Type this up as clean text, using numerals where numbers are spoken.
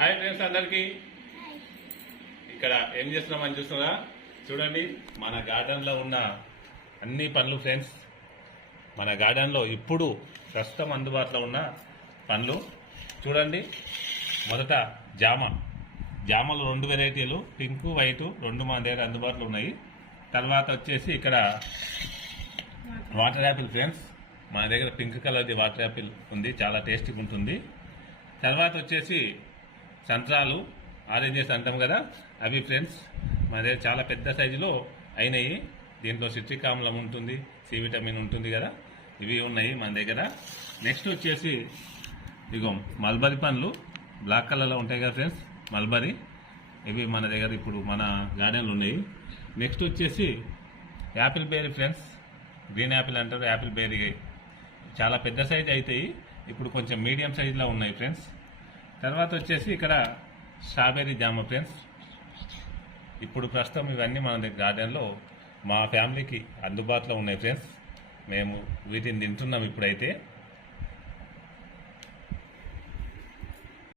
Hi friends అందరికి. ఇక్కడ ఏం చేస్తున్నామని చూస్తున్నారా? చూడండి, మన గార్డెన్ లో ఉన్న అన్ని పండ్లు ఫ్రెండ్స్. మన గార్డెన్ లో ఇప్పుడు ప్రస్తుతం అందుబాటులో ఉన్న పండ్లు చూడండి. మొదట జామలు 2 వెరైటీలు, పింక్ వైట్ 2 మన దగ్గర అందుబాటులో ఉన్నాయి. తర్వాత వచ్చేసి ఇక్కడ వాటర్ యాపిల్ ఫ్రెండ్స్. మన దగ్గర పింక్ కలర్ది వాటర్ యాపిల్ ఉంది, చాలా టేస్టీగా ఉంటుంది. తర్వాత వచ్చేసి సంత్రాలు, ఆరెంజెస్ అంటాం కదా, అవి ఫ్రెండ్స్ మన దగ్గర చాలా పెద్ద సైజులో అయినాయి. దీంట్లో సిట్రిక్ ఆమ్లం ఉంటుంది, సి విటమిన్ ఉంటుంది కదా, ఇవి ఉన్నాయి మన దగ్గర. నెక్స్ట్ వచ్చేసి ఇగో మల్బరీ పండ్లు బ్లాక్ కలర్లో ఉంటాయి కదా ఫ్రెండ్స్, మల్బరీ, ఇవి మన దగ్గర ఇప్పుడు మన గార్డెన్లో ఉన్నాయి. నెక్స్ట్ వచ్చేసి యాపిల్ బేరీ ఫ్రెండ్స్, గ్రీన్ యాపిల్ అంటారు, యాపిల్ బేరీ చాలా పెద్ద సైజ్ అవుతాయి, ఇప్పుడు కొంచెం మీడియం సైజులో ఉన్నాయి ఫ్రెండ్స్. తర్వాత వచ్చేసి ఇక్కడ స్ట్రాబెర్రీ జామ ఫ్రెండ్స్. ఇప్పుడు ప్రస్తుతం ఇవన్నీ మన దగ్గర గార్డెన్లో మా ఫ్యామిలీకి అందుబాటులో ఉన్నాయి ఫ్రెండ్స్. మేము వీటిని తింటున్నాం ఇప్పుడైతే.